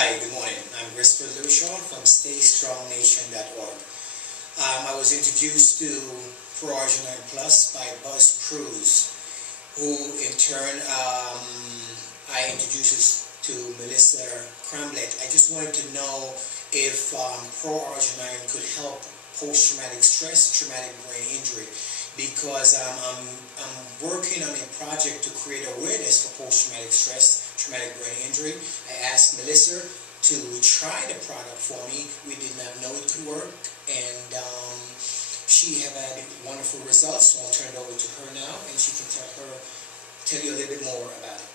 Hi, good morning. I'm Christopher Lushon from StayStrongNation.org. I was introduced to l-arginine Plus by Buzz Cruz, who in turn I introduced to Melissa Cramblett. I just wanted to know if l-arginine could help post-traumatic stress, traumatic brain injury, because I'm working on a project to create awareness for post-traumatic stress, traumatic brain injury. I asked Melissa to try the product for me. We did not know it could work, and she have had wonderful results, so I'll turn it over to her now, and she can tell you a little bit more about it.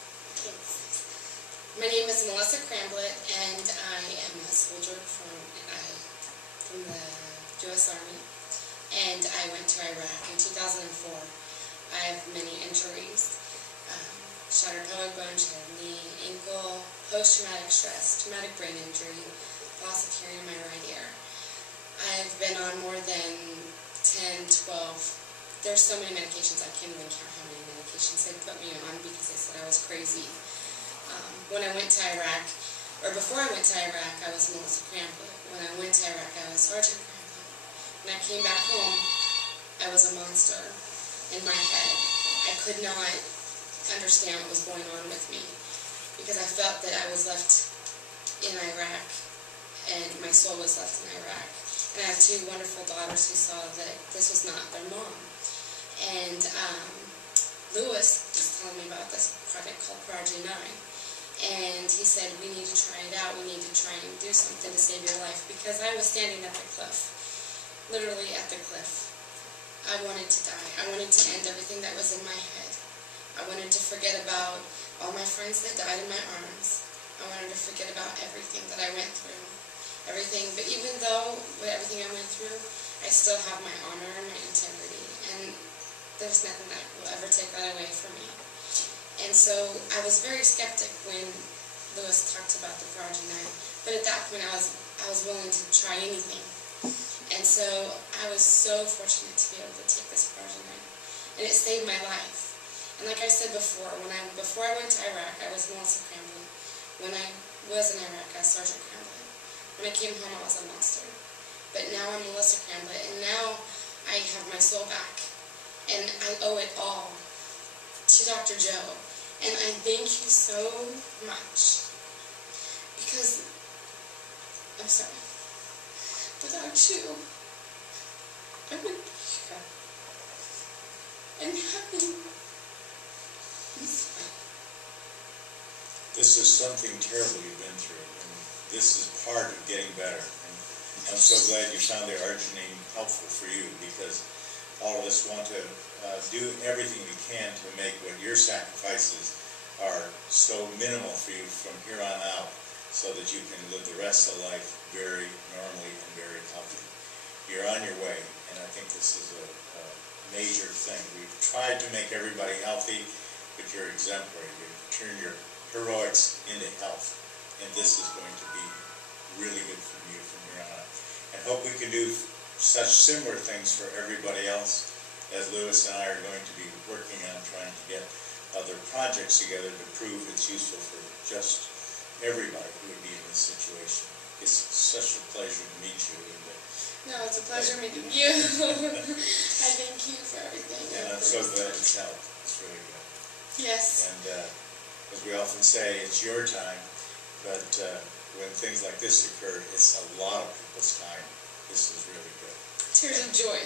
My name is Melissa Cramblett, and I am a soldier from the U.S. Army, and I went to Iraq in 2004. I have many injuries, shattered pelvic bone, shattered knee, ankle, post-traumatic stress, traumatic brain injury, loss of hearing in my right ear. I've been on more than 10, 12, there's so many medications, I can't even count how many medications they put me on because they said I was crazy. When I went to Iraq, or before I went to Iraq, I was Melissa Cramblett. When I went to Iraq, I was Sergeant Cramblett. When I came back home, I was a monster in my head. I could not understand what was going on with me because I felt that I was left in Iraq and my soul was left in Iraq. And I have two wonderful daughters who saw that this was not their mom. And Lewis was telling me about this project called l-arginine. And he said, we need to try it out, we need to try and do something to save your life, because I was standing at the cliff, literally at the cliff. I wanted to die. I wanted to end everything that was in my head. I wanted to forget about all my friends that died in my arms. I wanted to forget about everything that I went through. Everything, but even though with everything I went through, I still have my honor and my integrity, and there's nothing that will ever take that away from me. And so I was very skeptic when Lewis talked about the l-arginine, but at that point I was willing to try anything. And so I was so fortunate to be able to take this l-arginine, and it saved my life. And like I said before, before I went to Iraq, I was Melissa Cramblett. When I was in Iraq, I was Sergeant Cramblett. When I came home, I was a monster. But now I'm Melissa Cramblett, and now I have my soul back, and I owe it all to Dr. Joe, and I thank you so much, because, I'm sorry, without you, I wouldn't be here, and happy. This is something terrible you've been through, and this is part of getting better, and I'm so glad you found the arginine helpful for you, because all of us want to do everything we can to make what your sacrifices are so minimal for you from here on out, so that you can live the rest of life very normally and very healthy. You're on your way, and I think this is a major thing. We've tried to make everybody healthy, but you're exemplary. You turn your heroics into health, and this is going to be really good for you from here on out. And hope we can do such similar things for everybody else, as Lewis and I are going to be working on trying to get other projects together to prove it's useful for just everybody who would be in this situation. It's such a pleasure to meet you. No, it's a pleasure meeting you. I thank you for everything. And I'm so glad it's helped. It's really good. Yes. And as we often say, it's your time, but when things like this occur, it's a lot of people's time. This is really good. Tears of joy.